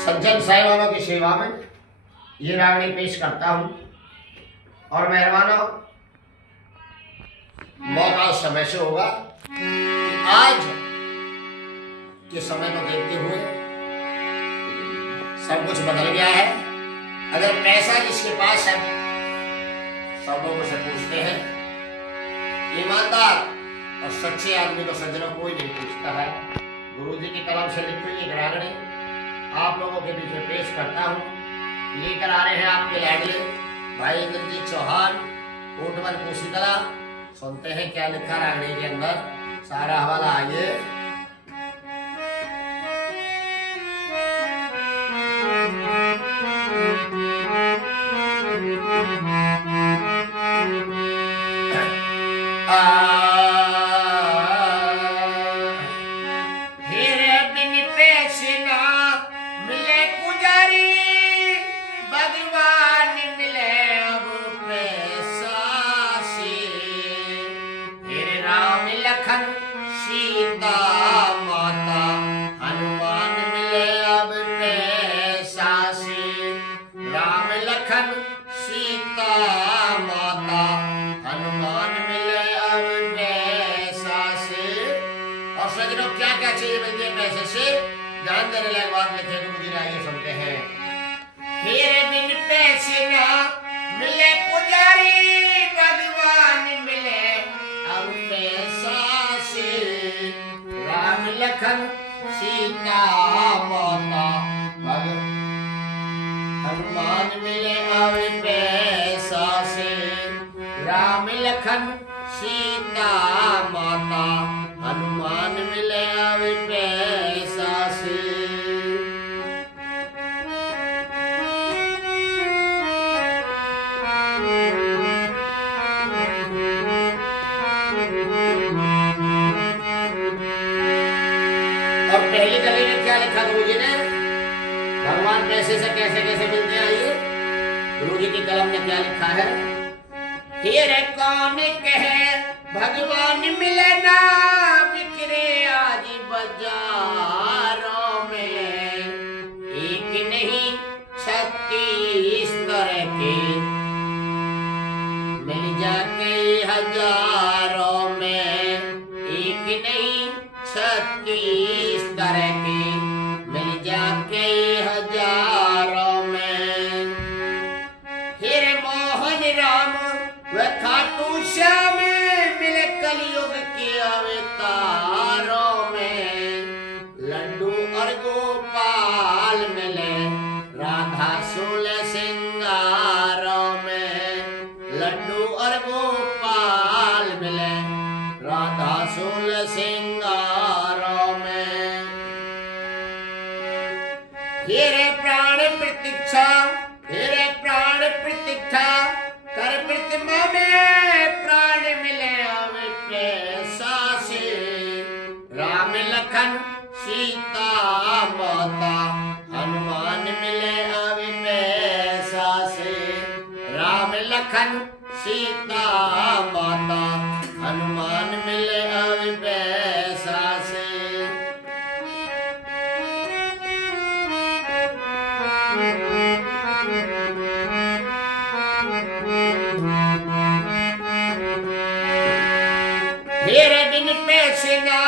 सज्जन साईबाबा की सेवा में ये रागनी पेश करता हूं। और मेहरबानों, मौका उस समय से होगा कि आज के समय को देखते हुए सब कुछ बदल गया है। अगर पैसा जिसके पास है, सब लोगों से पूछते हैं, ईमानदार और सच्चे आदमी को सज्जनों कोई नहीं पूछता है। गुरु जी की कलम से लिखी हुई एक रागनी आप लोगों के बीच में पेश करता हूँ। लेकर आ रहे हैं आपके लाडले भाई इंद्रजीत चौहान, कोटवर कोशीकला। सुनते हैं क्या लिखा रागनी के अंदर, सारा हवाला आइए। सीता माता हनुमान मिले अब पैसा से। राम लखन सीता माता हनुमान मिले अब पैसा से। और सज्जनों क्या क्या चाहिए मिलते हैं पैसे से, ध्यान देने लायक बात लिखे गुरु जी, आइए सुनते हैं। मेरे बिन पैसे ना मिले पुजारी, भगवान मिले अब पैसा से। राम लखन सीता माता हनुमान मिले अब पैसा से। राम लखन सीता माता हनुमान मिले अब पैसा से। और पहली कली में क्या लिखा गुरु जी ने, भगवान पैसे से कैसे कैसे मिलते हैं, आइए गुरु जी की कलम में क्या लिखा है। हीरे कौन कहे भगवान मिले ना, बिखरे आज बाजारों में। एक नहीं 36 तरह के मिल जाके हजारों में। एक नहीं 36 तरह के मिल जाके हजारों में। हीरे मोहन राम व खाटू श्याम मिले कलयुग के अवतारों में। लड्डू और गोपाल मिले राधा सोलह सिंगारों में। लड्डू और गोपाल मिले राधा सोलह सिंगारों में। हीरे प्राण प्रतीक्षा, हीरे प्राण प्रतीक्षा कर प्रतिमा में। प्राण मिले अब पैसा से। राम लखन सीता माता हनुमान मिले अब पैसा से। राम लखन सीता माता हनुमान मिले अब पैसा से। मेरे बिन पैसे ना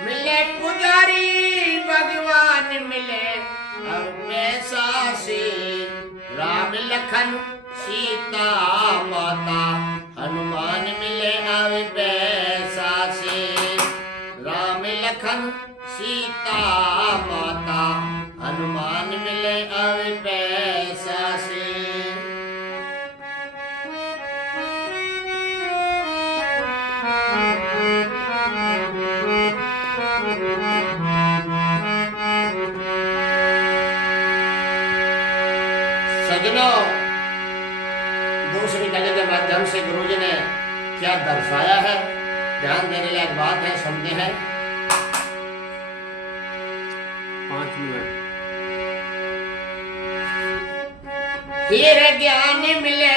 मिले पुजारी, भगवान मिले अब पैसा से। राम लखन सीता माता हनुमान मिले अब पैसा से। राम लखन सीता माता हनुमान मिले अब पैसा से। सज्जनों, दूसरी कली के माध्यम से गुरु जी ने क्या दर्शाया है, ध्यान देने लायक बात है, सुनते हैं। 5 मिनट। हीरे ज्ञान मिले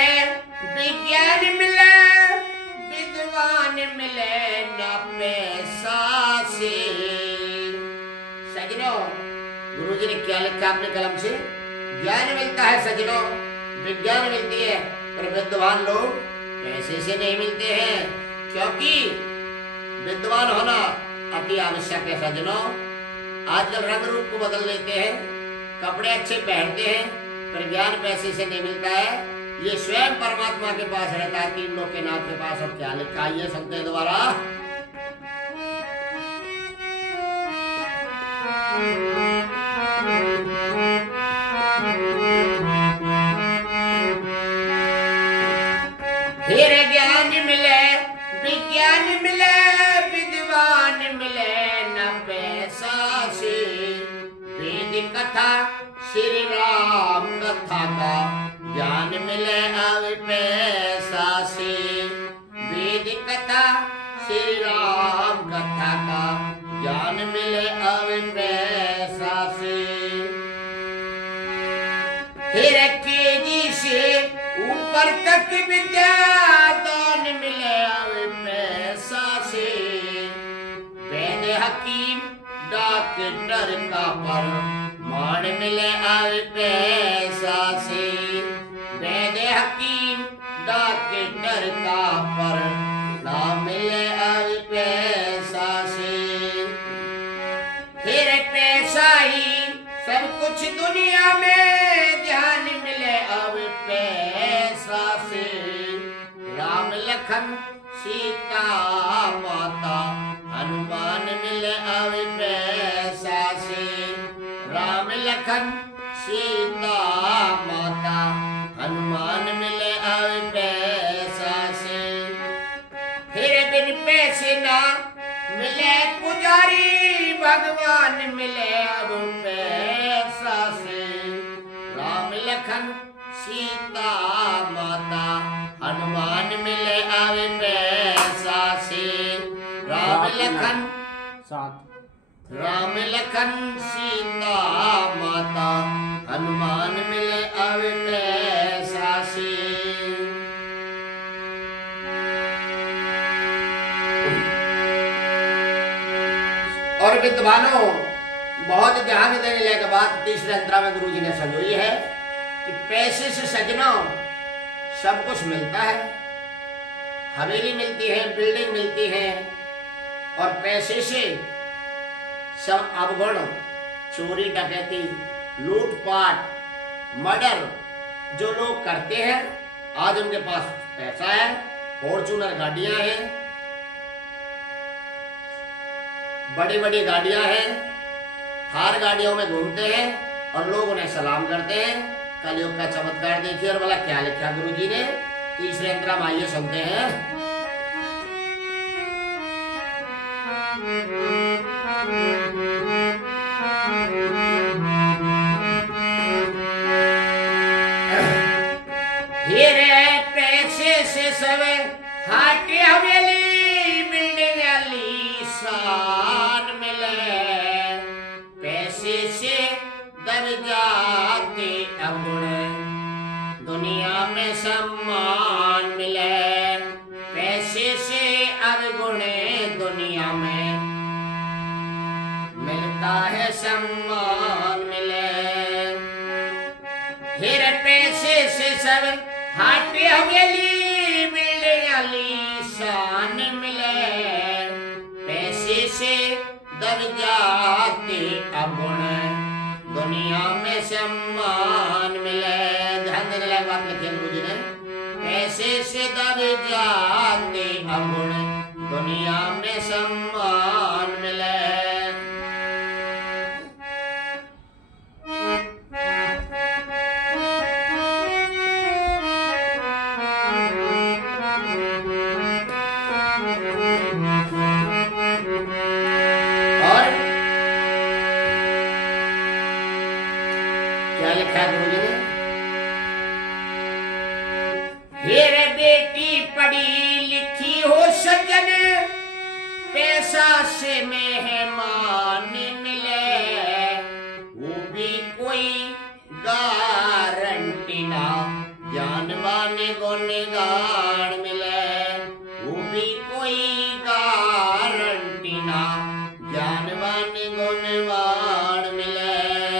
विज्ञान मिले, विद्वान मिले न पैसा से। सज्जनों, गुरुजी ने क्या लिखा अपने कलम से? ज्ञान मिलता है सज्जनों, विज्ञान मिलती है, पर विद्वान लोग पैसे से नहीं मिलते हैं। क्योंकि विद्वान होना अति आवश्यक है सज्जनों। आजकल रंग रूप को बदल लेते हैं, कपड़े अच्छे पहनते हैं, पर ज्ञान पैसे से नहीं मिलता है। ये स्वयं परमात्मा के पास रहता है, तीन लोग के नाथ के पास। अब क्या लिखा है ये सुनते हैं दोबारा। फिर ज्ञान मिले, विज्ञान मिले, विद्वान मिले न पैसा से। वेद कथा श्री राम कथा का ज्ञान मिले अब पैसा से। वेद कथा श्री राम कथा का ज्ञान मिले अब पैसा से। फिर केजी से ऊपर तक विद्या दान मिले अब पैसा से। वैद हकीम डॉक्टर का प्रमाण मिले अब पैसा से। वैद हकीम डॉक्टर का प्रमाण मिले अब पैसा से। फिर पैसा ही सब कुछ दुनिया में, ध्यान मिले अब पैसा से। राम लखन सीता माता हनुमान मिले अब पैसा से। राम लखन सीता माता हनुमान मिले अब पैसा से। फिर बिन पैसे ना मिले पुजारी, भगवान मिले अब पैसा से। राम लखन सीता माता हनुमान मिले अब पैसा से। राम लखन राम लखन सीता माता हनुमान मिले अब पैसा से। और विद्वानों, बहुत ध्यान देने के बाद तीसरे अंतरा में गुरुजी ने संजोई है कि पैसे से सज्जनों सब कुछ मिलता है। हवेली मिलती है, बिल्डिंग मिलती है, और पैसे से सब अवगुण, चोरी डकैती, लूटपाट, मर्डर जो लोग करते हैं, आज उनके पास पैसा है, फॉर्च्यूनर गाड़ियां हैं, बड़ी बड़ी गाड़ियां हैं, थार गाड़ियों में घूमते हैं और लोग उन्हें सलाम करते हैं। कलयुग का चमत्कार देखिए। और बोला क्या लिखा गुरुजी ने तीसरे अंतरा में, आइए सुनते हैं। हीरे पैसे से सब हाटी हवेली, बिल्डिंग आलीशान मिले। पैसे से दब जाते अवगुण, दुनिया में सम्मान मिले। पैसे से अवगुण दुनिया में मिलता है, सम्मान मिले। फिर पैसे से सब हाटी हवेली, बिल्डिंग आलीशान मिले। पैसे से दब जाते अवगुण, दुनिया में सम्मान मिले। ध्यान देने लायक बात लिखी गुरुजी ने। पैसे से दब जाते अवगुण, दुनिया में सम्मान मिले। और क्या लिखा है गुरुजी ने? मेरे बेटी पढ़ी लिखी हो सज्जन, पैसा से मेहमान मिले। वो भी कोई गारंटी ना, ज्ञानवान गुणगान मिले। वो भी कोई गारंटी ना, ज्ञानवान गुणवान मिले।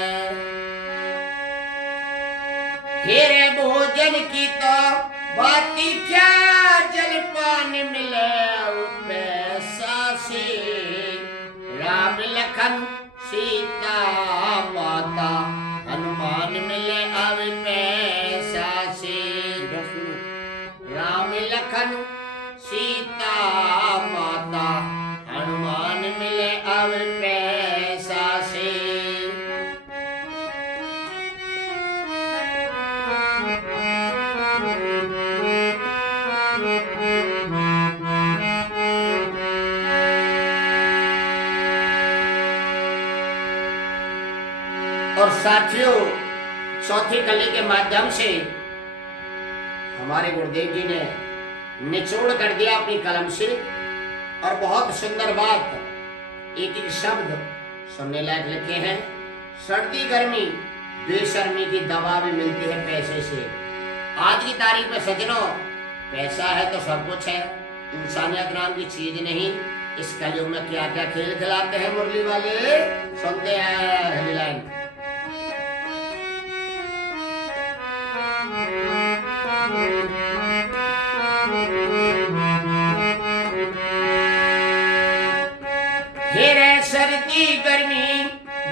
भोजन की तो बाती क्या, जलपान मिले अब पैसा से। राम लखन सीता माता हनुमान मिले अब पैसा से। 10 मिनट। राम लखन सीता माता हनुमान मिले अब पैसा से। और साथियों, चौथी कली के माध्यम से हमारे गुरुदेव जी ने निचोड़ कर दिया अपनी कलम से, और बहुत सुंदर बात, एक एक शब्द सुनने लायक लिखे हैं। सर्दी गर्मी बेशर्मी की दवा भी मिलती है पैसे से। आज की तारीख में सज्जनों, पैसा है तो सब कुछ है, इंसानियत नाम की चीज नहीं। इस कलयुग में क्या क्या खेल खिलाते हैं मुरली वाले, सुनते हैं हेडलाइन। फिर सर्दी गर्मी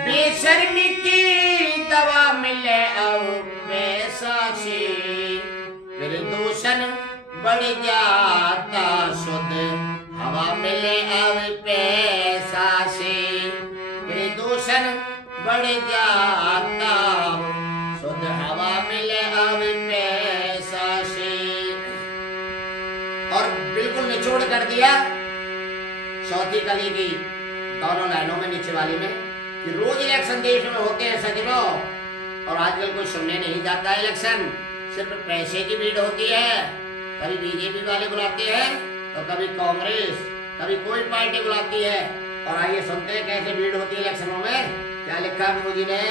बेशर्मी की दवा मिले अब पैसा से। प्रदूषण बढ़ जाता शुद्ध हवा मिले अब पैसा से। प्रदूषण बढ़ जाता शुद्ध हवा मिले अब पैसा से। और बिल्कुल निचोड़ कर दिया चौथी कली की दोनों लाइनों में, नीचे वाली में, कि रोज इलेक्शन देश में होते हैं सज्जनों, और आजकल कोई सुनने नहीं जाता है इलेक्शन। सिर्फ पैसे की भीड़ होती है। कभी बीजेपी वाले बुलाते हैं तो कभी कांग्रेस, कभी कोई पार्टी बुलाती है। और आइए सुनते हैं कैसे भीड़ होती है इलेक्शनों में। क्या लिखा गुरु जी ने?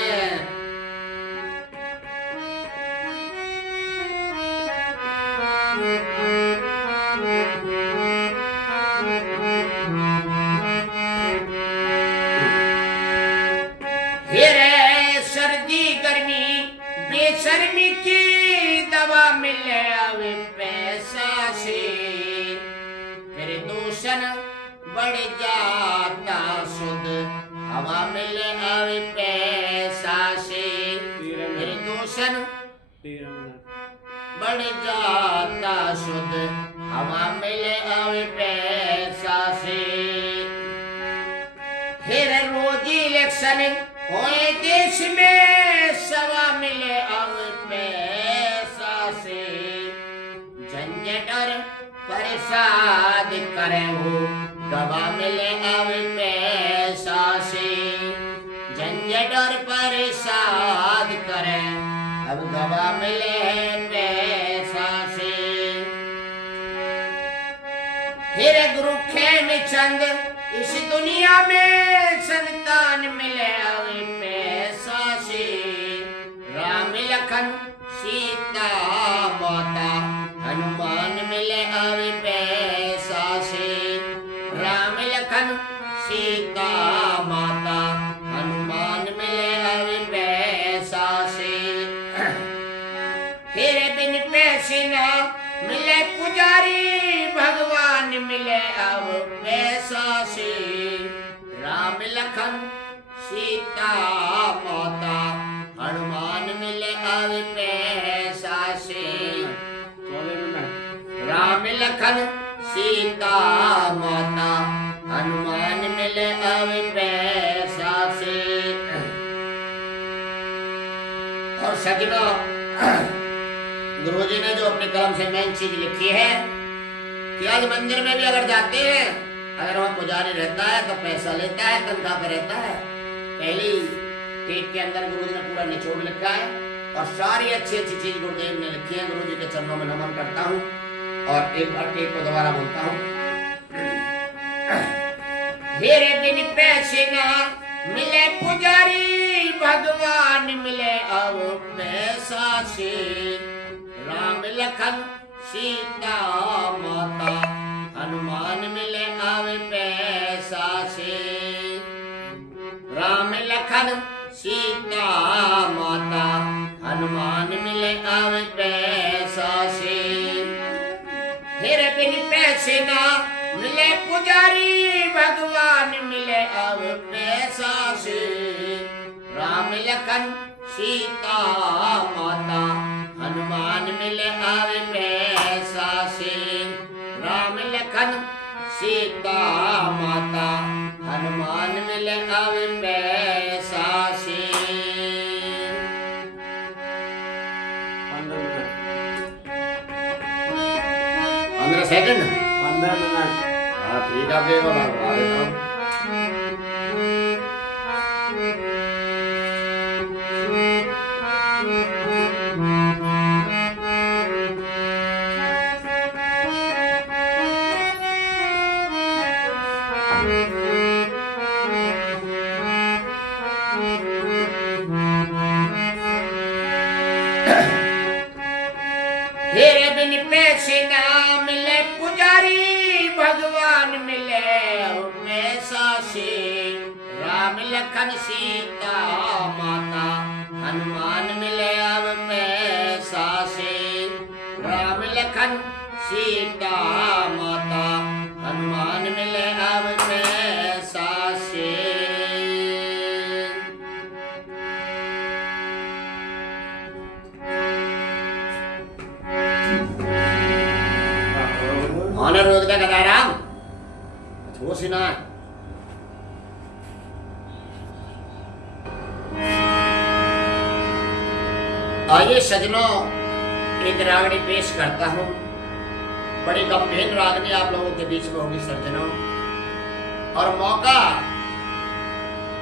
सर्दी गर्मी बेशर्मी की दवा मिले अब पैसा से। प्रदूषण बढ़ जाता शुद्ध हवा मिले अब पैसा से। प्रदूषण 13 मिनट। बढ़ जाता शुद्ध हवा मिले अब पैसा से। फिर रोज इलेक्शन होए देश में सवा मिले अब पैसा से। झंझट और परेशान करे वो दवा मिले अब पैसा से। झंझट और परेशान करे अब दवा मिले पैसा से। फिर गुरु खेमचंद इस दुनिया में संतान मिले अब पैसा से। राम लखन सीता माता हनुमान मिले अब पैसा से। राम लखन सीता माता हनुमान मिले अब पैसा से। फिर बिन पैसे ना मिले पुजारी भगवान मिले अब पैसा से। राम लखन सीता माता हनुमान मिले अब पैसा से। 14 मिनट। राम लखन सीता माता हनुमान मिले अब पैसा से। और सज्जनों, गुरुजी ने जो अपने कलम से मेन चीज लिखी है कि आज मंदिर में भी अगर जाते हैं, अगर वहाँ पुजारी रहता है तो पैसा लेता है, तनख्वाह पे रहता है। पहली टेक के अंदर गुरुजी ने पूरा निचोड़ लिखा है, और सारी अच्छी अच्छी चीज गुरुदेव ने लिखी है। गुरुजी के चरणों में नमन करता हूँ, और एक बार टेक को दोबारा बोलता हूँ। मेरे बिन पैसे ना मिले पुजारी भगवान मिले अब पैसा से। राम लखन सीता माता हनुमान मिले अब पैसा से। राम लखन सीता माता हनुमान मिले अब पैसा से राम लखन सीता माता हनुमान मिले आवे पैसा से राम लखन सीता माता हनुमान मिले आवे पैसा से 15 मिनट 15 सेकंड 15 मिनट हाँ ठीक है आपके बता देता हूँ तेरे बिन पैसे ना मिले पुजारी भगवान मिले पैसा से राम लखन सीता माता हनुमान मिले अब पैसा से राम लखन सीता माता हनुमान मिले अब पैसा से ऑनर रोक दे गदाराम वो सिना आइए सजनों एक रागनी पेश करता हूं बड़ी गंभीर रागनी आप लोगों के बीच में होगी सज्जनों और मौका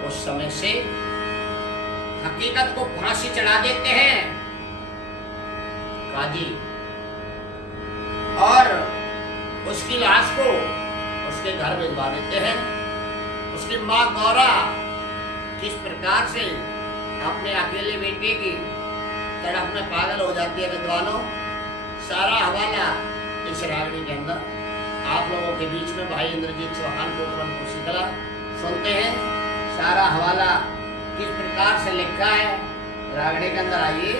उस समय से हकीकत को फांसी चढ़ा देते हैं काजी और उसकी लाश को उसके घर भिजवा देते हैं। उसकी माँ गौरा किस प्रकार से अपने अकेले बेटे की तड़प में पागल हो जाती है विद्वानों, सारा हवाला इस रागनी के अंदर आप लोगों के बीच में भाई इंद्रजीत चौहान को शीतला सुनते हैं। सारा हवाला किस प्रकार से लिखा है रागनी के अंदर, आइए।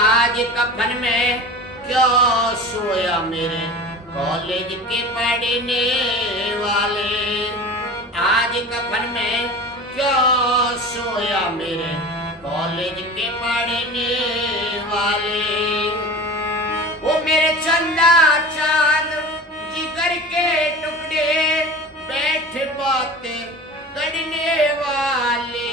आज कफन में क्यों सोया मेरे कॉलेज के पढ़ने वाले, आज कफन में क्यों सोया मेरे कॉलेज के पढ़ने वाले। वो मेरे चंदा चांद जिगर के टुकड़े बैठ बातें करने वाले,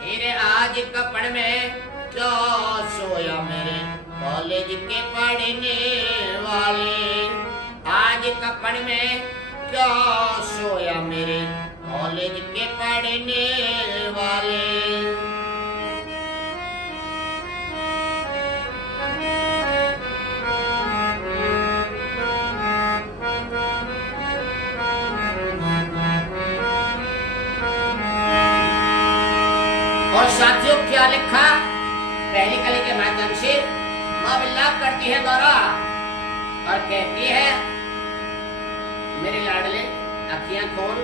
मेरे आज कफन में क्यों सोया मेरे कॉलेज के पढ़ने वाले, आज कफन में क्यों सोया मेरे कॉलेज के पढ़ने वाले। और साथियों क्या लिखा पहली कली के माध्यम से माँ विलाप करती है गौरा और कहती है मेरे लाडले अखियां खोल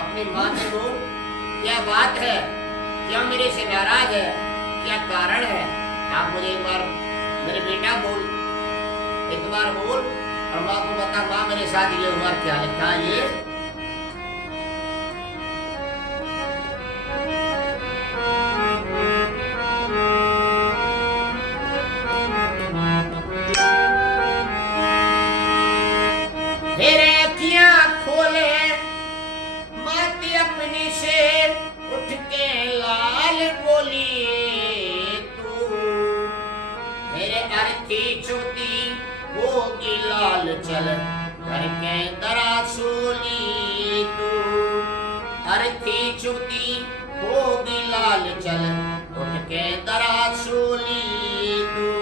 अपनी माँ से बोल, क्या बात है, क्या मेरे से नाराज है, क्या कारण है, आप मुझे एक बार मेरे बेटा बोल, एक बार बोल और माँ को बता माँ मेरे साथ ये हुआ क्या लिखा ये। तेरे अखियां खोले माती अपनी से उठ के लाल बोली तू, मेरे अर्थी चुती होगी लाल चल करके दरा सोली तू, अर्थी चुती होगी चल उठ के दरासूली तू।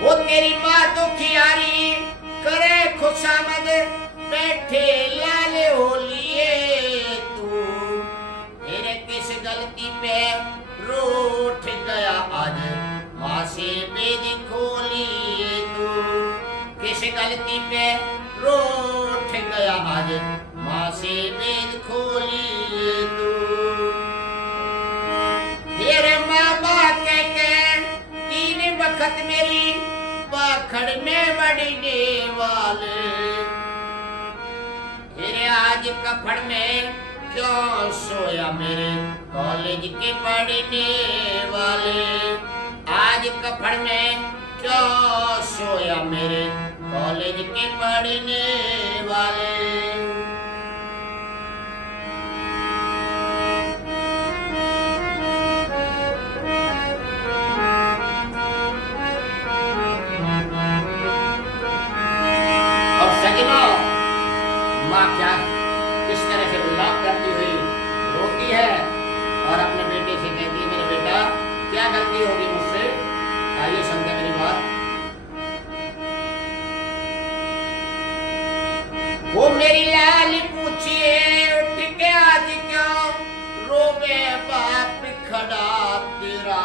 वो तेरी माँ दुखियारी करे खुशामद बैठे लाल होलिए तू। तेरे किस गलती पे रूठ गया आज माँ से बेद खोलिए तू। किस गलती पे रूठ गया आज माँ से बेद खोलिए तू। तेरे मामा कह के 3 वक्त मेरी बाखड़ में बढ़ने वाले। तेरे आज कफड़ में क्यों सोया मेरे कॉलेज के पढ़ने वाले। आज कफड़ में क्यों सोया मेरे कॉलेज के पढ़ने वाले। और सजनों, माँ क्या किस तरह से विलाप करती हुई रोती है और अपने बेटे से कहती है, मेरे बेटा क्या गलती होगी मुझसे, आइए समझे मेरी बात। वो मेरी लाल पूछिए उठ के आज क्यों रोवे बाप खड़ा तेरा।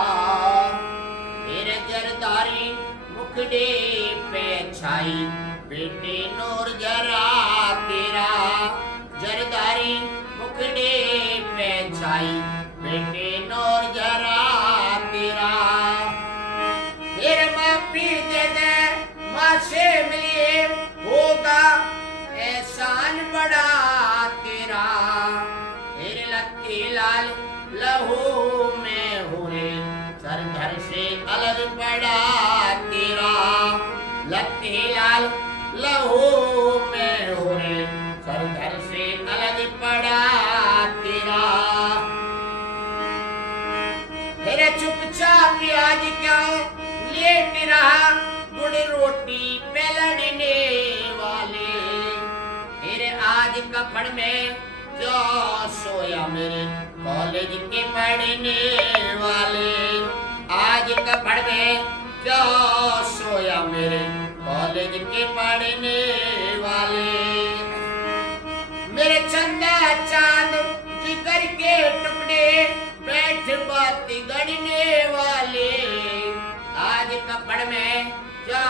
तेरे जरदारी मुखड़े पे छाई बेटे नूर जरा तेरा। जरदारी मुखड़े पे छाई बेटे नूर जरा तेरा। तेरे माफी दे दे माँ से मिलिए होगा एहसान बड़ा तेरा। तेरे लत्ती लाल लहू में हुए सर धर से अलग पड़ा तेरा। लत्ती लाल लहू में हुए सर धर से अलग पड़ा तेरा। तेरे चुपचाप आज क्यों लेट रहा गुड़ रोटी पे लड़ने वाले। तेरे आज कफड़ में क्यों सोया मेरे कॉलेज के पढ़ने वाले। आज कफड़ में क्यों सोया मेरे कॉलेज के पढ़ने वाले। मेरे चंदा चांद जिगर के टुकड़े बैठ बात गढ़ने वाले। आज कपड़ में क्या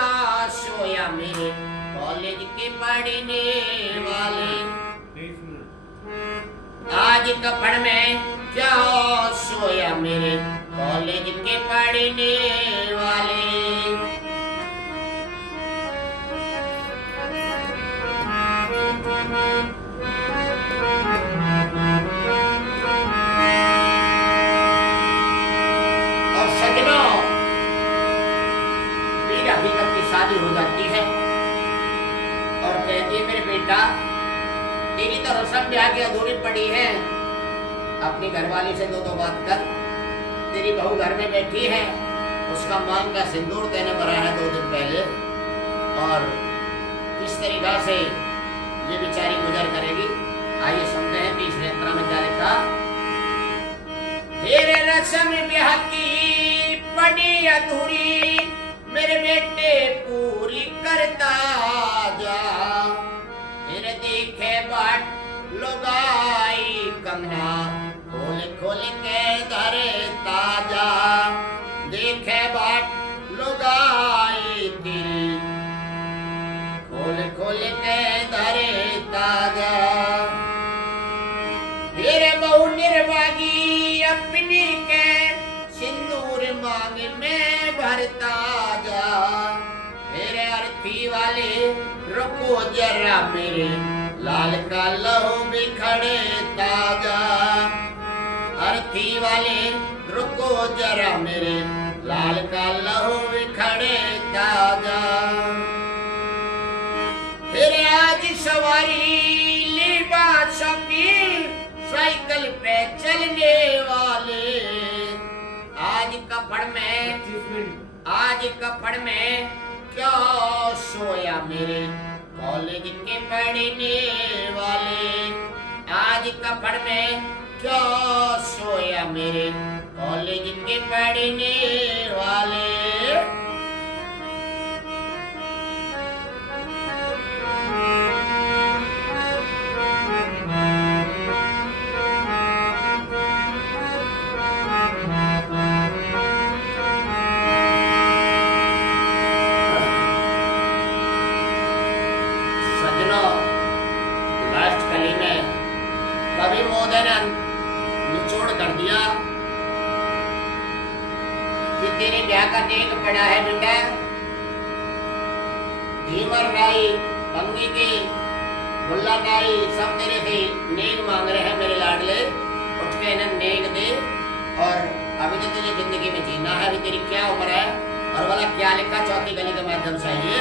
सोया मेरे कॉलेज के पढ़ने वाले। आज कपड़ में क्या सोया मेरे कॉलेज के पढ़ने वाले। और सजनों, फिर हकीकत की शादी हो जाती है और कहती है, मेरे बेटा तेरी तो रस्म ब्याह की अधूरी पड़ी है। अपनी घरवाली से दो बात कर। तेरी बहू घर में बैठी है, उसका मांग का सिंदूर देने पड़ा है 2 दिन पहले। और किस तरीका से ये बेचारी गुजर करेगी, आइए सुनते हैं। तीसरे अंतरा में क्या लिखा। तेरे रस्म ब्याह की पड़ी अधूरी मेरे बेटे पूरी करता जा। तेरे देखे बाट लुगाई कंगना खोल खोल के धरे ताजा। देखे बाट लुगाई तेरी खोल खोल के धरे ताजा। तेरे बहु निर्भागी अपनी के सिंदूर मांग में भरता जा। तेरे अर्थी वाले रुको जरा मेरे लाल का लहू बिखरे ताजा। अर्थी वाले रुको जरा मेरे लाल का लहू बिखरे ताजा। तेरे आज सवारी लिबासों की साइकिल पे चलने वाले। आज कपड़ में क्यों सोया मेरे कॉलेज के पढ़ने वाले। आज कपड़ में क्यों सोया मेरे कॉलेज के पढ़ने वाले। लास्ट कली में कवि महोदय ने निचोड़ कर दिया कि तेरे ब्याह का नेक पड़ा है बेटा। धीमर नाई, भंगी की, मुल्ला नाई सब तेरे से नेक मांग रहे हैं मेरे लाडले। उठ के इन्हें नेक दे। और अभी तो तुझे जिंदगी में जीना है। अभी तेरी क्या उम्र है और वाला क्या लिखा चौथी गली के माध्यम से है ये।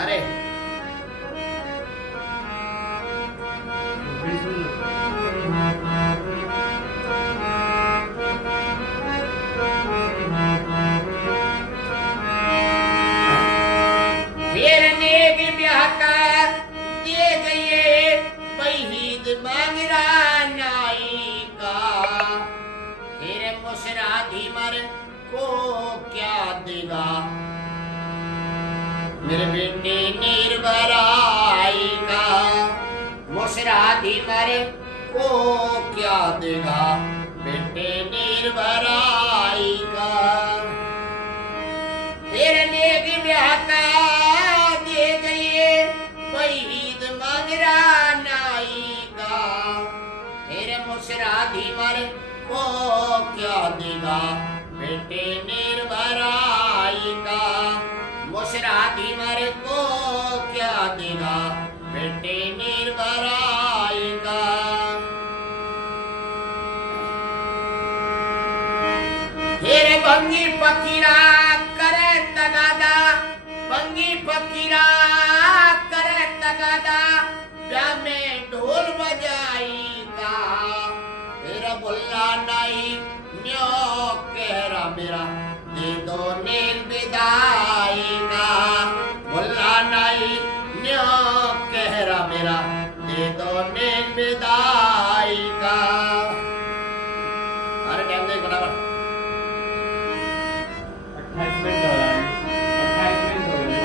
अरे को क्या देगा मेरे बेटे निर्भराई का। मुसराधी मरे को क्या देगा बेटे निर्भराई का। तेरे नेक ब्याह का दे गए वहीद मगरा नाई का। तेरे मुसराधी मरे को क्या देगा बेटे निर्भराई का। मुसराधी मरे को क्या देगा बेटे निर्भराई का। फिर भंगी फकीरा करे तगादा, भंगी फकीरा करे तगादा, ब्याह में ढोल बजाएगा। फिर बुल्ला नाई न्यो कहरा मेरा दे दो नील विदाई का। बुल्ला नाई न्यो कहरा मेरा दे दो नील विदाई का। अरे टाइम देख बराबर 28 मिनट हो रहा है। 28 मिनट हो गए।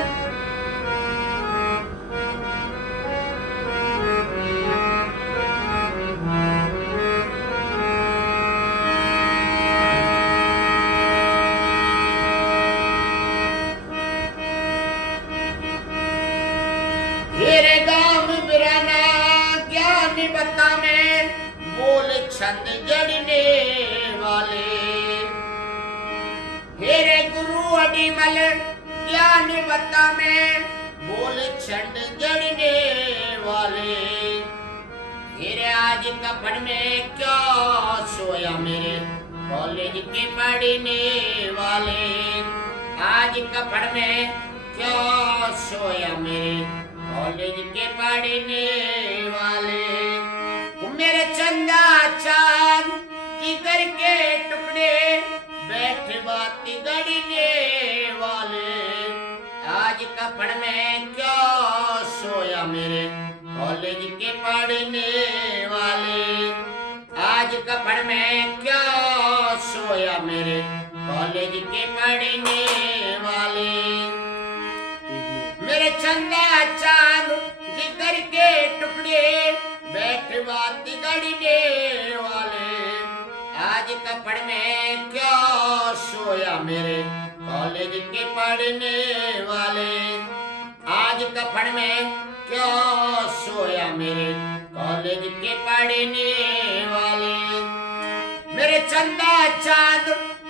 तेरे गांव बिराना ज्ञान बता में बोल छंद जड़ने वाले। तेरे गुरु अडिमल ज्ञान बता में बोल छंद जड़ने वाले। तेरे आज कपड़ में क्या सोया मेरे कॉलेज के पढ़ने वाले। आज कपड़ में क्या सोया मेरे कॉलेज के पढ़ने वाले। मेरे चंदा चांद जिगर के टुकड़े बैठे बाती गड़ने वाले। आज कपड़ में क्या सोया मेरे कॉलेज के पढ़ने वाले। आज कपड़ में क्या सोया मेरे कॉलेज के पढ़ने वाले। मेरे चंदा चांद जिगर के टुकड़े बैठे बात गड़ने वाले। आज कपड़ में क्या सोया मेरे कॉलेज के पढ़ने वाले। आज कपड़ में क्या सोया मेरे कॉलेज के पढ़ने वाले। मेरे चंदा चांद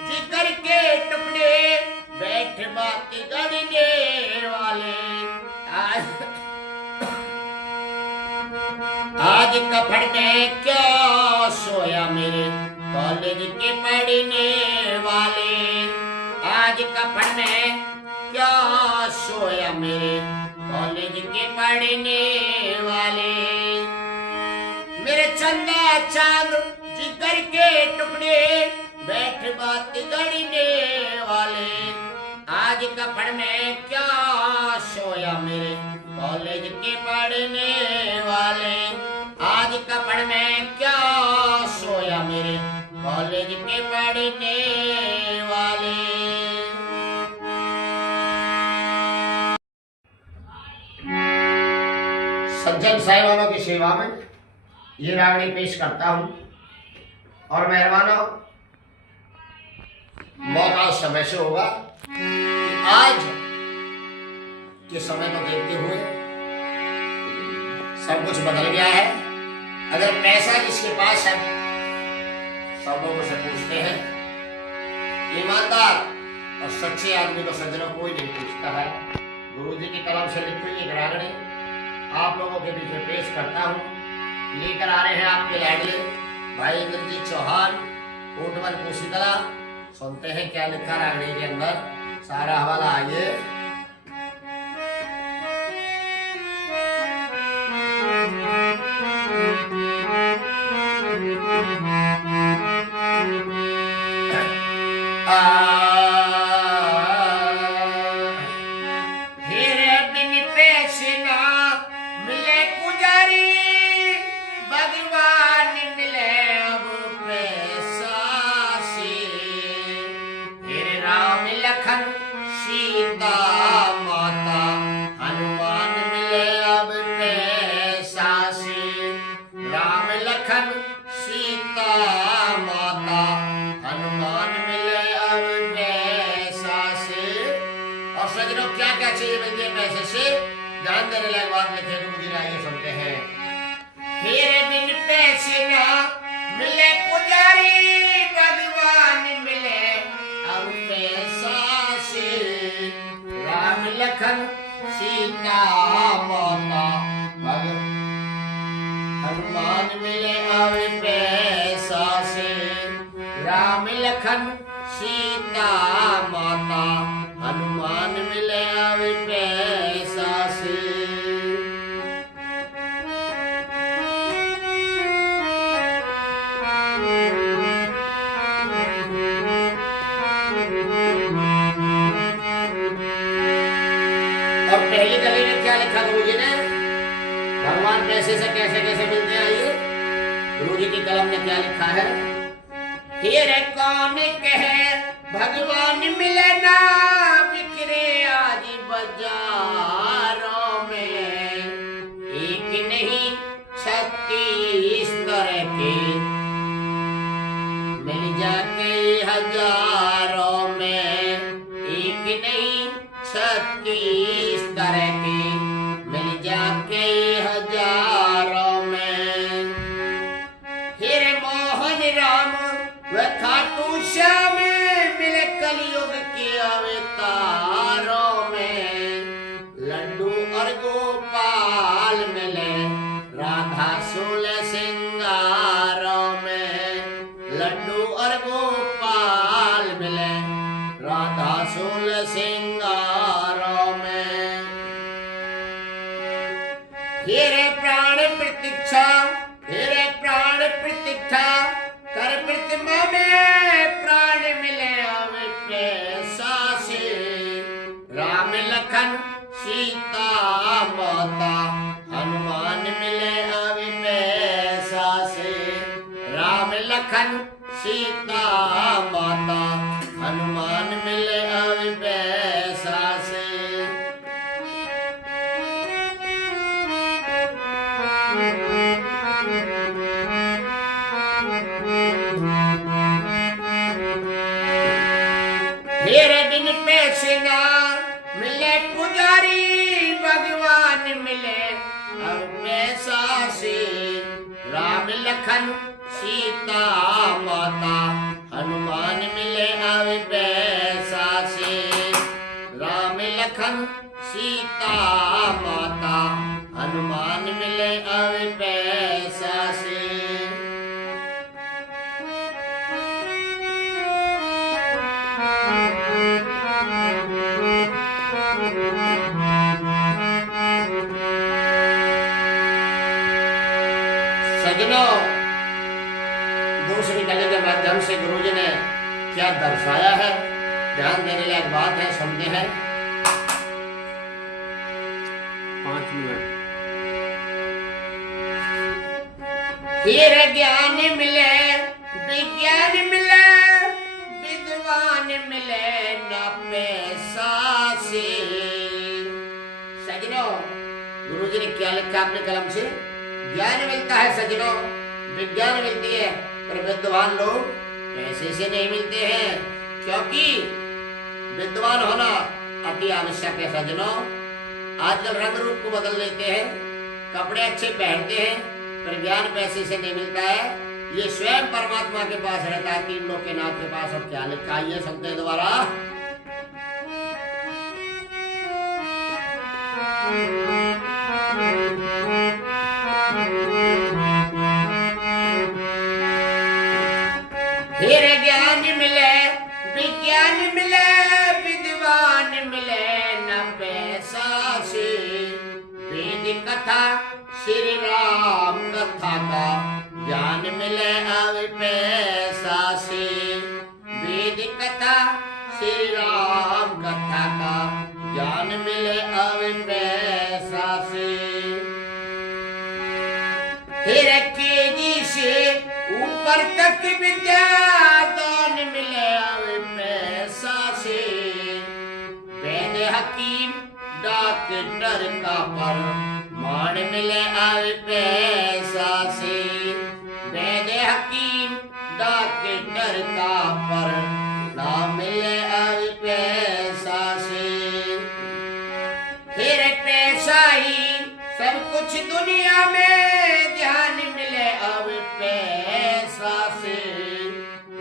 जिगर के टुकड़े बैठ बात गड़ने वाले। आज कपड़ में क्या सोया मेरे कॉलेज के पढ़ने वाले। आज कपड़ में क्या सोया मेरे कॉलेज के पढ़ने वाले। मेरे चंदा चांद जिगर के टुकड़े बैठ बात गड़ने वाले। आज कपड़ में क्या सोया मेरे कॉलेज के पढ़ने वाले। आज कपड़ में क्या सोया मेरे साहिबानों की सेवा में ये रागनी पेश करता हूं। और मेहरबानों, मौका उस समय से होगा कि आज के समय को देखते हुए सब कुछ बदल गया है। अगर पैसा जिसके पास है, सब लोगों से पूछते हैं, ईमानदार और सच्चे आदमी को सज्जनों कोई नहीं पूछता है। गुरु जी की कलम से लिखी हुई एक रागनी आप लोगों के बीच में पेश करता हूँ। लेकर आ रहे हैं आपके लाडले भाई इंद्रजीत चौहान, कोटवर कोशीकला। सुनते हैं क्या लिखा रागनी के अंदर, सारा हवाला आइए। सीता माता हनुमान मिले अब पैसा से। राम लखन सीता माता हनुमान मिले अब पैसा से। और सजनों क्या क्या चाहिए मिल जाए पैसे से, ध्यान देने लायक बात लिखे गुरु जी, आइए सुनते हैं। मेरे बिन पैसे ना मिले पुजारी, भगवान मिले अब पैसा से। राम लखन सीता माता हनुमान मिले अब पैसा से। राम लखन सीता माता हनुमान मिले अब पैसा से। और पहली कली में क्या लिखा गुरु जी ने, भगवान पैसे से कैसे कैसे मिलते हैं, आइए गुरु जी की कलम ने क्या लिखा है। हीरे कौन कहे भगवान मिले ना, बिखरे आज बाजारों में। एक नहीं 36 तरह के मिल जाके हजारों में। एक नहीं 36 तरह के मिल जाके हजारों में। हीरे मोहन राम व खाटू श्याम मिले कलयुग के अवतारों में। लड्डू और गोपाल मिले राधा सोलह सिंगारों में। लड्डू और गोपाल मिले राधा सोलह सिंगारों में। हीरे प्राण प्रतीक्षा, हीरे प्राण प्रतीक्षा कर प्रतिमा में। प्राण मिले अब पैसा से। राम लखन सीता माता हनुमान मिले अब पैसा से। राम लखन सीता माता हनुमान मिले अब पैसा से। मेरे बिन पैसे ना मिले पुजारी, भगवान मिले अब पैसा से। राम लखन सीता माता हनुमान मिले अब पैसा से। राम लखन सीता माता हनुमान मिले अब पैसा से। सजनों, दूसरी कली के माध्यम से गुरुजी ने क्या दर्शाया है, ध्यान देने लायक बात है, सुनते हैं। 5 मिनट। हीरे ज्ञान मिले, विज्ञान मिले, विद्वान मिले न पैसा से। सजनों, गुरुजी ने क्या लिखा अपने कलम से, ज्ञान मिलता है सज्जनों, विज्ञान मिलती है, पर विद्वान लोग पैसे से नहीं मिलते हैं, क्योंकि विद्वान होना अति आवश्यक है सज्जनों। आजकल रंग रूप को बदल लेते हैं, कपड़े अच्छे पहनते हैं, पर ज्ञान पैसे से नहीं मिलता है। ये स्वयं परमात्मा के पास रहता है। तीन लोग के नाथ के पास। अब क्या लिखा है ये सुनते हैं दोबारा। फिर ज्ञान मिले, विज्ञान मिले, विद्वान मिले न पैसा से। वेद कथा श्री राम कथा का ज्ञान मिले अब पैसा से। वेद कथा श्री राम कथा का ज्ञान मिले अब पैसा से। फिर केजी से ऊपर तक विद्या दान मिले अब पैसा से। वैद्य हकीम डॉक्टर का परमान मिले अब पैसा से। वैद्य हकीम डॉक्टर का परमान मिले अब पैसा से। फिर पैसा ही सब कुछ दुनिया में, ध्यान मिले अब पैसा से।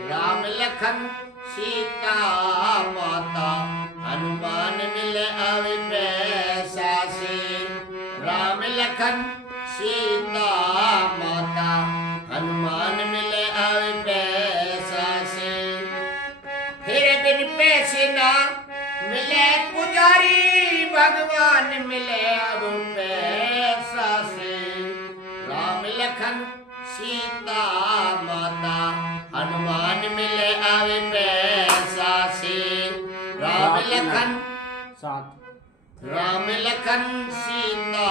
राम लखन सीता माता हनुमान मिले अब पैसा से। राम लखन सीता माता हनुमान मिले अब पैसा से। फिर बिन पैसे ना मिले पुजारी, भगवान मिले अब पैसा से। राम लखन सीता माता हनुमान मिले अब पैसा से। राम लखन साथ राम लखन सीता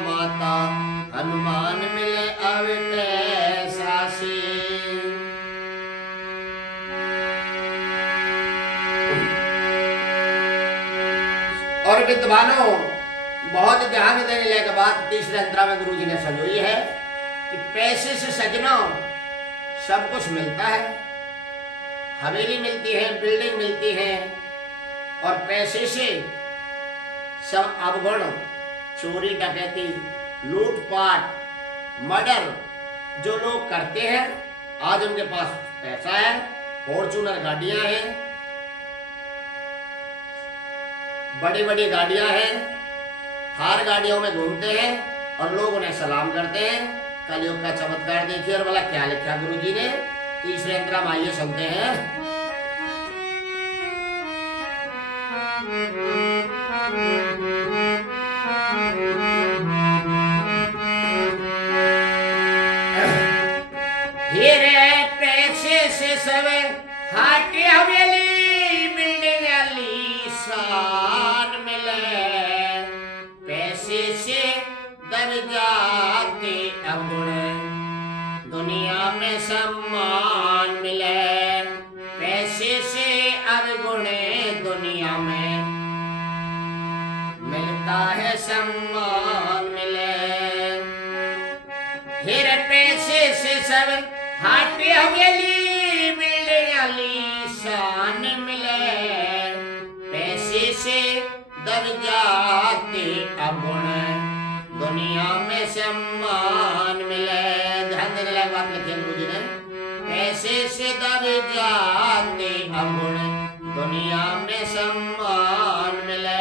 माता हनुमान मिले अब पैसा से। और विद्वानों, बहुत ध्यान देने लायक बात तीसरे अंतरा में गुरु जी ने समझाई है कि पैसे से सज्जनों सब कुछ मिलता है। हवेली मिलती है, बिल्डिंग मिलती है, और पैसे से सब अवगुण, चोरी डकैती, लूटपाट, मर्डर जो लोग करते हैं, आज उनके पास पैसा है, फॉर्च्यूनर गाड़ियां हैं, बड़ी बड़ी गाड़ियां हैं, थार गाड़ियों में घूमते हैं और लोग उन्हें सलाम करते हैं। कलयुग का चमत्कार देखिए। और बोला क्या लिखा गुरु जी ने तीसरे अंतरा में, आइए सुनते हैं। हीरे पैसे से सब हाटे हवेली, बिल्डिंग आलीशान मिले। पैसे से दब जाते अवगुण, दुनिया में सम्मान मिले। पैसे से अवगुण दुनिया में मिलता है, सम्मान मिले। फिर पैसे से सब हाटे हवेली, बिल्डिंग आलीशान मिले। पैसे से दब जाते अवगुण, दुनिया में सम्मान मिले। ध्यान देने लायक बात लिखी गुरु जी ने। पैसे से दब जाते अवगुण, दुनिया में सम्मान मिले।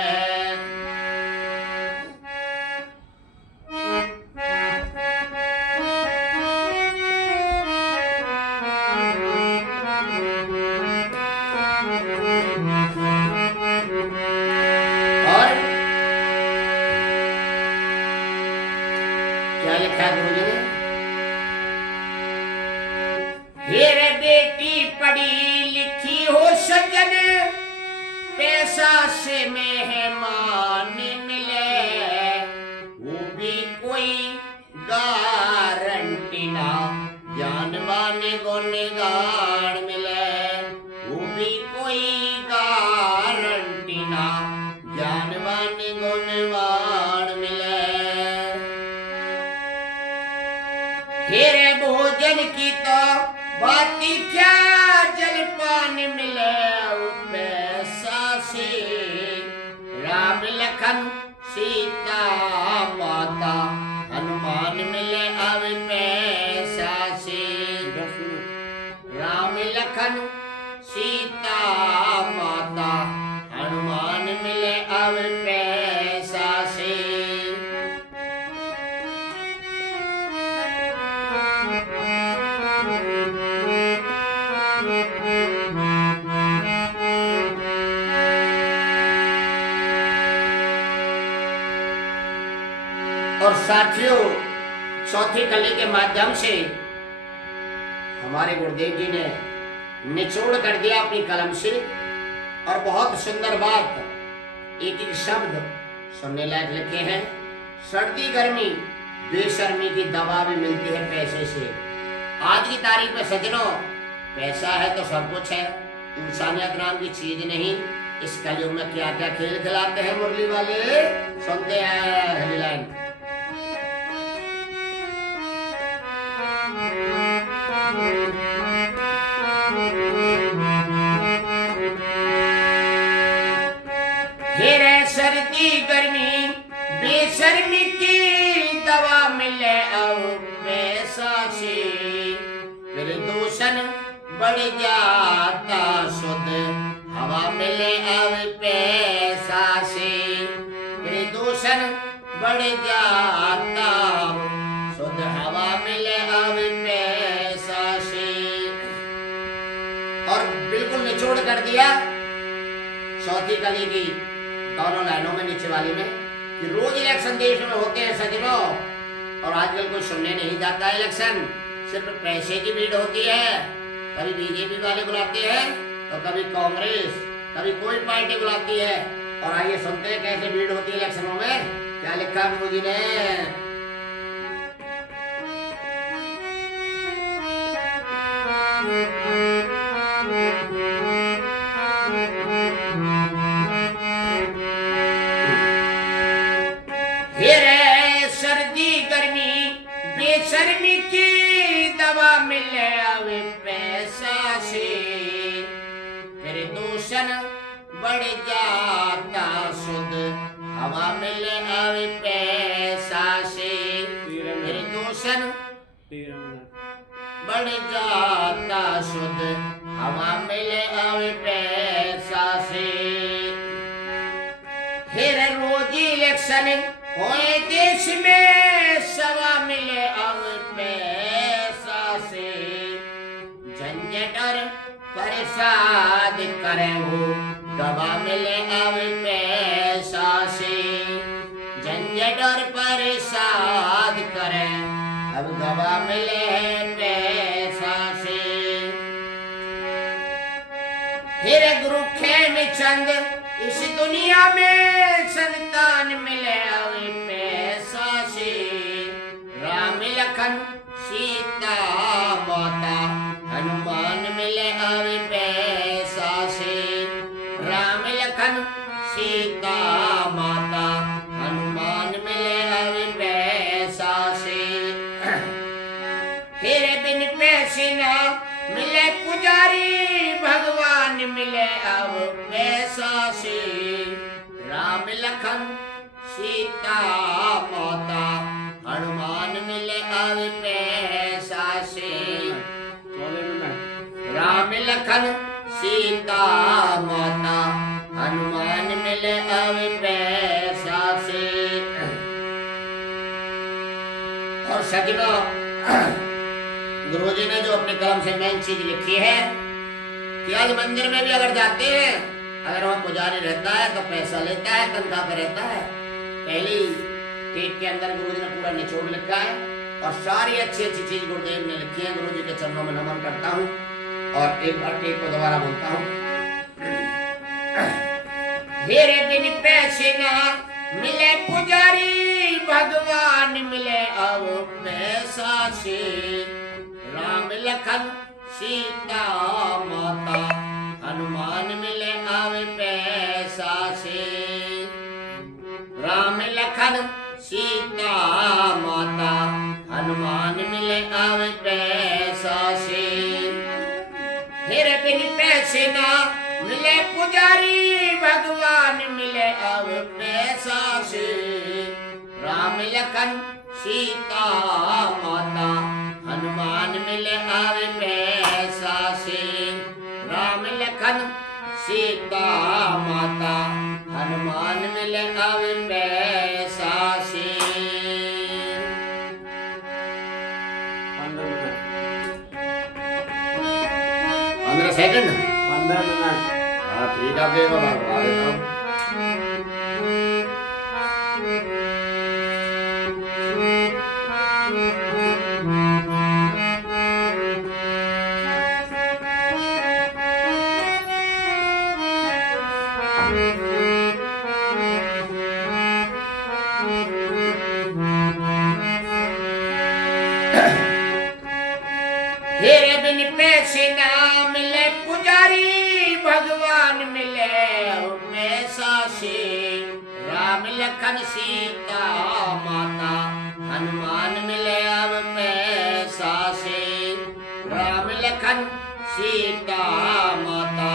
और क्या लिखा है गुरु जी ने? मेरे बेटी पढ़ी लिखी हो सज्जन, पैसा से मेहमान मिले। वो भी कोई गारंटी ना, ज्ञानवान गुनगान मिले। वो भी कोई गारंटी ना, ज्ञानवान गुणवान मिले। लखन सीता माता, हनुमान मिले अब पैसा से। और साथियों, चौथी कली के माध्यम से हमारे गुरुदेव जी ने निचोड़ कर दिया अपनी कलम से, और बहुत सुंदर बात, एक एक शब्द सुनने लायक लिखे हैं। सर्दी गर्मी बेशर्मी की दवा भी मिलती है पैसे से। आज की तारीख में सज्जनों, पैसा है तो सब कुछ है, इंसानियत नाम की चीज नहीं। इस कलयुग में क्या क्या खेल खिलाते हैं मुरली वाले, सुनते हैं हेडलाइन। फिर सर्दी गर्मी बेशर्मी की दवा मिले अब पैसा से। प्रदूषण बढ़ जाता शुद्ध हवा मिले अब पैसा से। प्रदूषण बढ़ जाता शुद्ध हवा मिले अब पैसा से। और बिल्कुल निचोड़ कर दिया चौथी कली की दोनों लाइनों में, नीचे वाली में, कि रोज इलेक्शन देश में होते हैं सज्जनों, और आजकल कोई सुनने नहीं जाता है इलेक्शन, सिर्फ पैसे की भीड़ होती है। कभी बीजेपी वाले बुलाते हैं तो कभी कांग्रेस, कभी कोई पार्टी बुलाती है। और आइए सुनते हैं कैसे भीड़ होती है इलेक्शनों में। क्या लिखा गुरु जी ने? सर्दी गर्मी बेशर्मी की दवा मिले अब पैसा से। प्रदूषण बढ़ जाता शुद्ध हवा मिले अब पैसा से। प्रदूषण बढ़ जाता शुद्ध हवा मिले अब पैसा से। फिर रोज इलेक्शन होए देश में सवा मिले अब पैसा से। झंझट और परेशान करे वो दवा मिले अब पैसा से। झंझट और परेशान करे अब दवा मिले पैसा से। फिर गुरु खेमचंद इस दुनिया में संतान मिले अब पैसा से। राम लखन सीता माता, हनुमान मिले अब पैसा से। राम लखन सीता माता, हनुमान मिले अब पैसा से। फिर बिन पैसे ना मिले पुजारी, भगवान मिले अब पैसा से। राम लखन सीता माता, हनुमान मिले अब पैसा से। राम लखन सीता माता, हनुमान मिले अब पैसा से। और सज्जनों, गुरुजी ने जो अपने कलम से मेन चीज लिखी है कि आज मंदिर में भी अगर जाते हैं, अगर वहाँ पुजारी रहता है तो पैसा लेता है, तनख्वाह पे रहता है। पहली टेक के अंदर गुरुजी ने पूरा निचोड़ लिखा है, और सारी अच्छी अच्छी चीज गुरुदेव ने लिखी है। गुरुजी के चरणों में नमन करता हूँ, और एक बार टेक को दोबारा बोलता हूँ। मेरे बिन पैसे ना मिले पुजारी, भगवान मिले अब पैसा से। राम लखन सीता माता, हनुमान मिले अब पैसा से। राम लखन सीता माता, हनुमान मिले अब पैसा से। फिर बिन पैसे ना मिले पुजारी, भगवान मिले अब पैसा से। राम लखन सीता माता, हनुमान मिले अब पैसा से। लखन सीता माता हनुमान मिले अब पैसा से। 15 सेकंड 15 मिनट। हाँ ठीक है, आपके बता देता हूँ। तेरे बिन पैसे ना मिले पुजारी भगवान मिले पैसा से। राम लखन सीता माता हनुमान मिले अब पैसा से। राम लखन सीता माता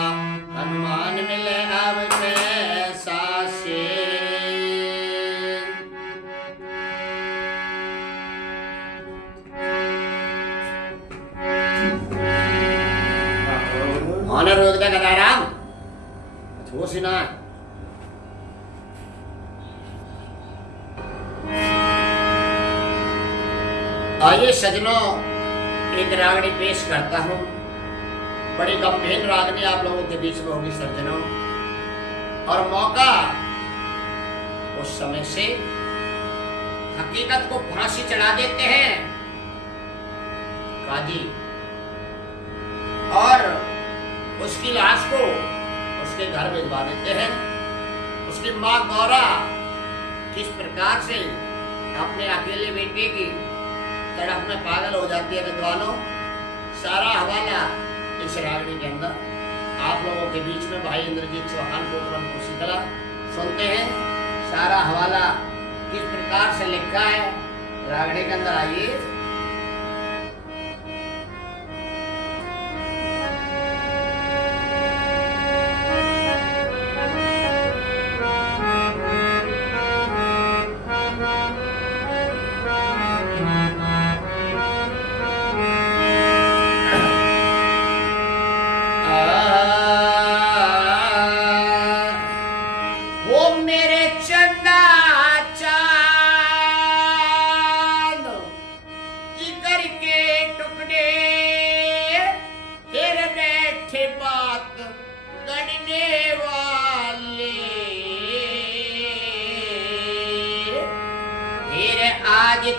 हनुमान मिले अब पैसा से। ऑनर रोक दे गदाराम छो सिना। आइए सजनों, एक रागनी पेश करता हूं। बड़ी गंभीर रागनी आप लोगों के बीच में होगी सज्जनों। और मौका उस समय से हकीकत को फांसी चढ़ा देते हैं काजी, और उसकी लाश को उसके घर भिजवा देते हैं। उसकी माँ गौरा किस प्रकार से अपने अकेले बेटे की तड़प में पागल हो जाती है विद्वानों, सारा हवाला इस रागनी के अंदर आप लोगों के बीच में भाई इंद्रजीत चौहान को शीतला सुनते हैं। सारा हवाला किस प्रकार से लिखा है रागनी के अंदर, आइए।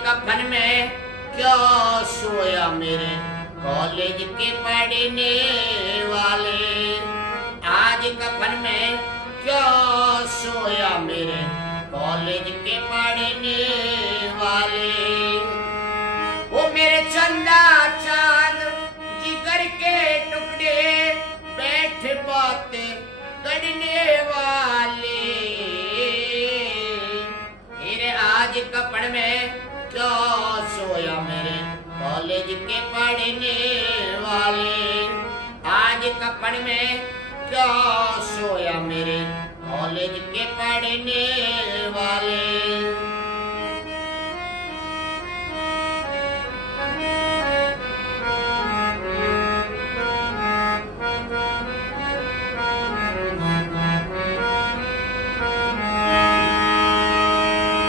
कफन में क्यों सोया मेरे कॉलेज के पढ़ने वाले। आज कफन में क्यों सोया मेरे कॉलेज के पढ़ने वाले। वो मेरे चंदा चांद जिगर के टुकड़े बैठ बातें करने वाले। मेरे आज कफन में क्यों सोया मेरे कॉलेज के पढ़ने वाले। आज कफन में क्यों सोया मेरे कॉलेज के पढ़ने वाले।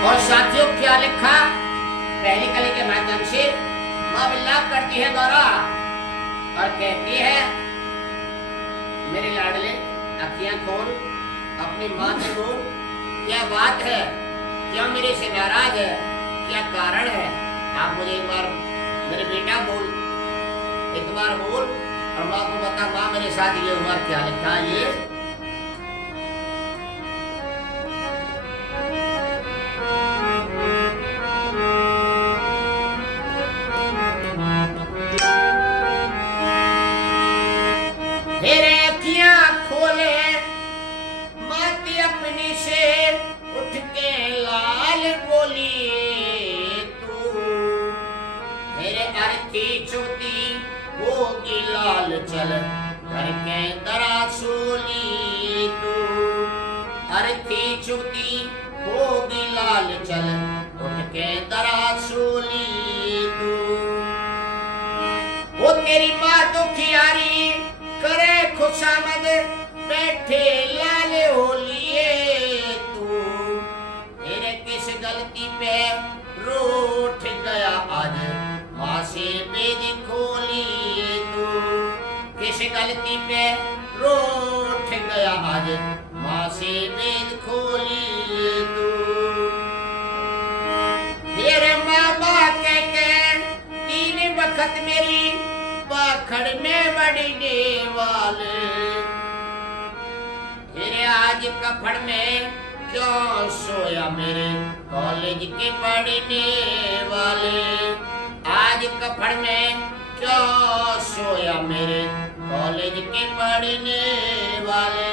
और साथियों क्या लिखा पहली कली के माध्यम से माँ विलाप करती है गौरा और कहती है, मेरे लाडले अखियां खोल, अपनी माँ से बोल, क्या बात है, क्या मेरे से नाराज है, क्या कारण है। आप मुझे एक बार मेरे बेटा बोल, एक बार बोल और माँ को बता माँ मेरे साथ ये हुआ क्या लिखा ये। अपनी से उठ के लाल बोली तू, मेरे अर्थी चुती होगी लाल चल करके दरासोली तू। अर्थी चुती होगी लाल चल उठ के दरासोली तू। वो तेरी माँ दुखियारी करे खुशामद बैठे लाल होलिए तू, मेरे किस गलती पे रूठ गया आज, माँ से बेद खोलिए तू, किस गलती पे रूठ गया आज, माँ से बेद खोलिए तू। तेरे मामा कह के 3 वक्त मेरी बाखड़ में बढ़ने वाले, तेरे आज कफड़ में क्यों सोया मेरे कॉलेज के पढ़ने वाले, आज कफड़ में क्यों सोया मेरे कॉलेज के पढ़ने वाले।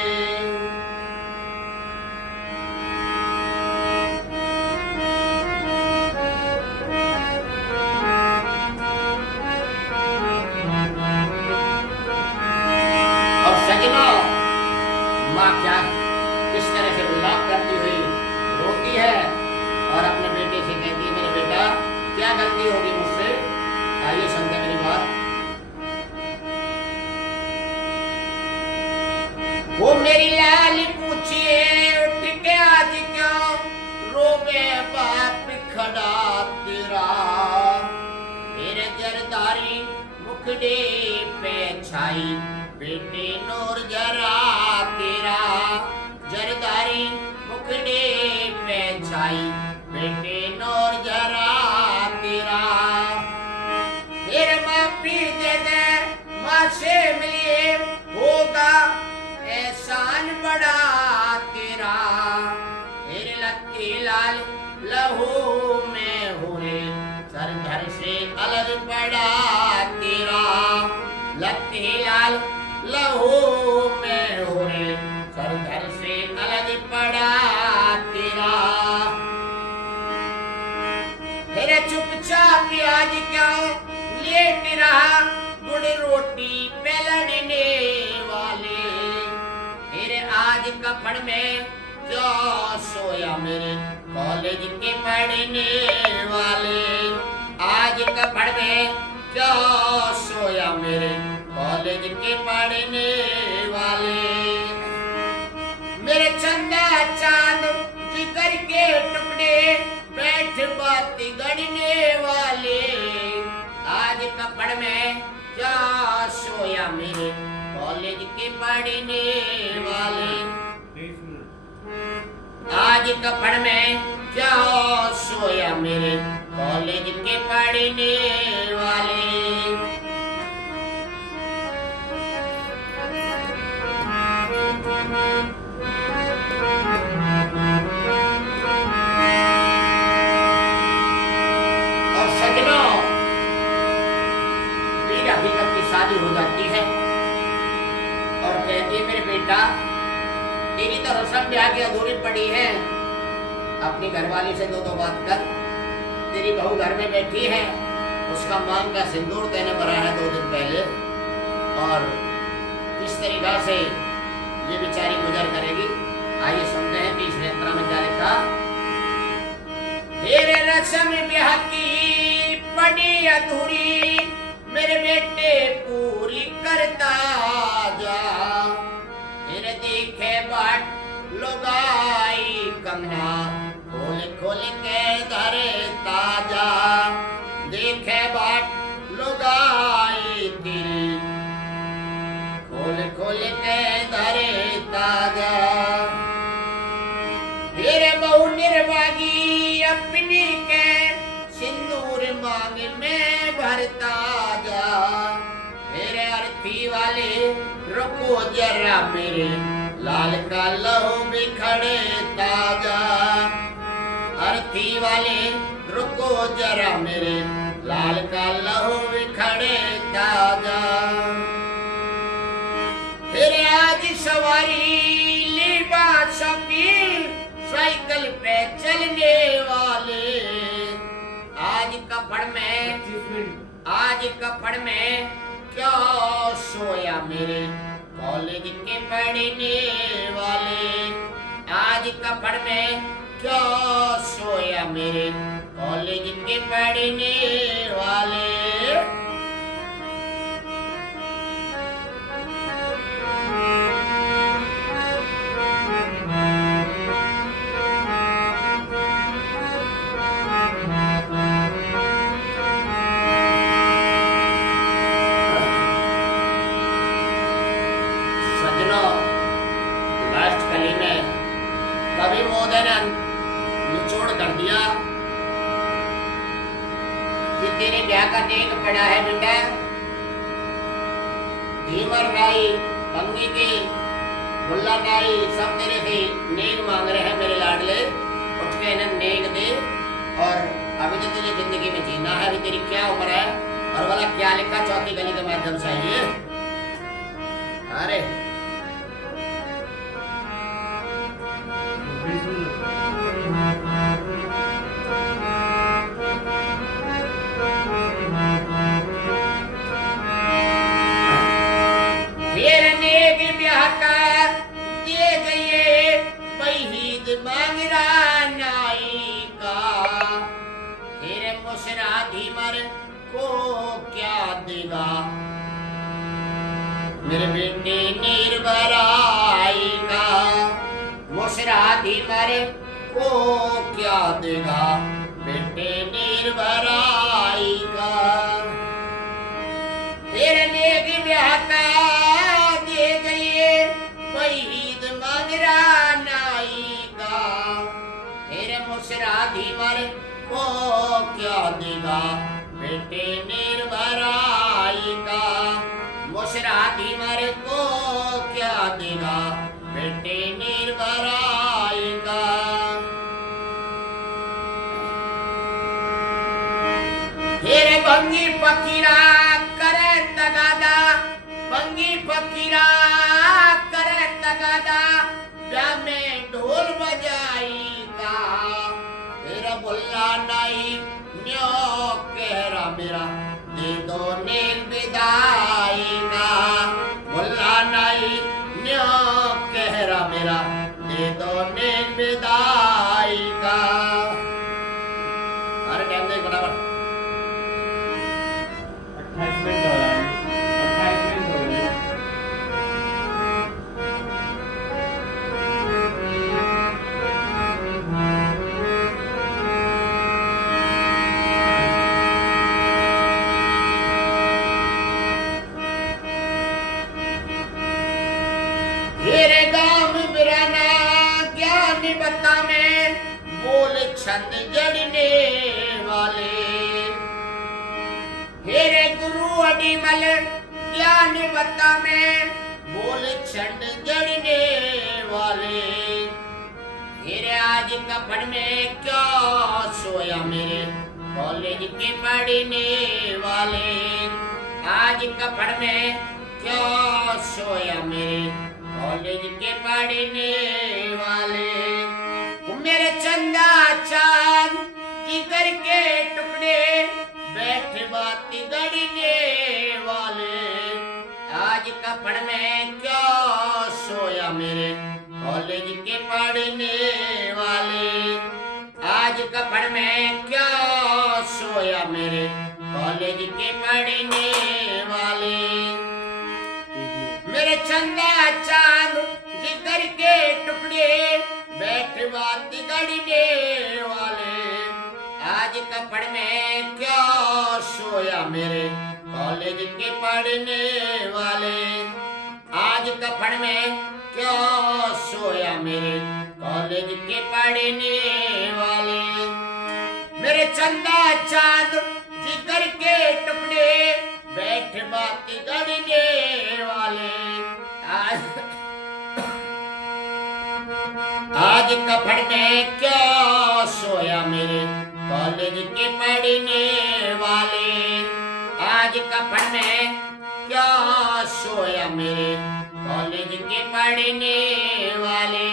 और सजनों, माँ क्या किस तरह से विलाप करती हुई रोती है और अपने बेटे से कहती है, मेरे बेटा क्या गलती होगी मुझसे, आइए समझे मेरी बात। वो मेरी लाल पूछिए उठ के आज क्यों रोवे बाप खड़ा तेरा, मेरे जरदारी मुखड़े पे छाई बेटे नूर जरा तेरा, जरदारी मुखड़े पे छाई बेटे नूर जरा तेरा। फिर माफी दे दे माँ से मिलिए होगा एहसान बड़ा तेरा, फिर लत्ती लाल लहू में हुए सर धर से अलग पड़ा तेरा, लत्ती लाल लहू में हुए सर धर से अलग पड़ा तेरा। फिर चुपचाप आज क्यों लेट रहा गुड़ रोटी पे लड़ने वाले, फिर आज कफड़ में क्यों सोया मेरे कॉलेज के पढ़ने वाले, आज कफड़ में क्यों सोया मेरे कॉलेज के पढ़ने वाले। मेरे चंदा चांद जिगर के टुकड़े बैठ बाती गढ़ने वाले, आज कपड़ में क्या सोया मेरे कॉलेज के पढ़ने वाले, आज कपड़ में क्या सोया मेरे कॉलेज के पढ़ने वाले। और सजनों, फिर हकीकत की शादी हो जाती है और कहती है, मेरे बेटा तेरी तो रस्म ब्याह की अधूरी पड़ी है, अपनी घरवाली से दो बात कर, तेरी बहू घर में बैठी है, उसका मांग का सिंदूर देने पड़ा है 2 दिन पहले, और किस तरीका से ये बेचारी गुजर करेगी, आइए सुनते हैं तीसरे अंतरा में क्या लिखा। तेरे रस्म ब्याह की पड़ी अधूरी, मेरे बेटे पूरी करता जा, तेरे देखे बाट लुगाई कंगना खोल खोल के धरे ताजा, देखे बाट लुगाई तेरी खोल खोल के धरे ताजा। तेरे बहु निर्भागी अपनी के सिंदूर मांग में भरता जा, मेरे अर्थी वाले रुको जरा मेरे लाल का लहू बिखरे ताजा, अर्थी वाले रुको जरा मेरे लाल का लहू बिखरे ताजा। फिर आज सवारी लिबासों की साइकिल पे चलने वाले, आज कपड़ में क्यों सोया मेरे कॉलेज के पढ़ने वाले, आज कपड़ में क्यों सोया मेरे कॉलेज के पढ़ने वाले। कली में कभी मोदी ने निचोड़ कर दिया कि तेरे ब्याह का नेक पड़ा है बेटा, धीमर नाई, भंगी की, मुल्ला नाई सब तेरे से नेक मांग रहे हैं मेरे लाडले, उठ के इन्हें नेक दे। और अभी तो तुझे जिंदगी में जीना है, अभी तेरी क्या उम्र है और वाला क्या लिखा चौथी गली के माध्यम से आइए। अरे मेरे बेटे निर्भराई का मुशराधी मरे को क्या देगा, बेटे निर्भराई का तेरे नेक ब्याह का दे गई वहीद मगरा नाई का, तेरे मुशराधी मरे को क्या देगा, बेटे निर्भराई का मुशराधी मरे को क्या देगा, बेटे निर्भराई का। फिर भंगी फकीरा करे तगादा, भंगी फकीरा करे तगादा, ब्याह में ढोल बजाएगा, तेरा बुल्ला नाई न्यो कहरा मेरा दे दो नेक विदाई का, मुल्ला नाई न्यो कहरा मेरा दे दो नेक विदाई का। अरे टाइम देख बराबर 28 मिनट हो रहा है, 28 मिनट हो रहे हैं। छंद जड़ने वाले, हेरे गुरु अडिमल ज्ञान बता में बोल छंद जड़ने वाले, हेरे आज कपड़ में क्या सोया मेरे कॉलेज के पढ़ने वाले, आज कपड़ में क्या सोया मेरे कॉलेज के पढ़ने वाले, मेरे चंदा चांद जिगर के टुकड़े बैठे बाती गड़ने वाले, आज कपड़ में क्या सोया मेरे कॉलेज के पढ़ने वाले, आज कपड़ में क्या सोया मेरे कॉलेज के पढ़ने वाले, मेरे चंदा चांद जिगर के टुकड़े बैठे बात गड़ने वाले, आज कपड़ में क्या सोया मेरे कॉलेज के पढ़ने वाले, आज कपड़ में क्या सोया मेरे कॉलेज के पढ़ने वाले, मेरे चंदा चांद जिगर के टुकड़े बैठे बात गड़ने वाले, आज कपड़ में क्या सोया मेरे कॉलेज के पढ़ने वाले, आज कपड़ में क्या सोया मेरे कॉलेज के पढ़ने वाले,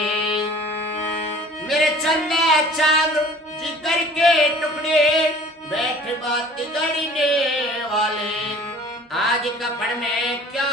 मेरे चंदा चांद जिगर के टुकड़े बैठ बात गड़ने वाले, आज कपड़ में क्या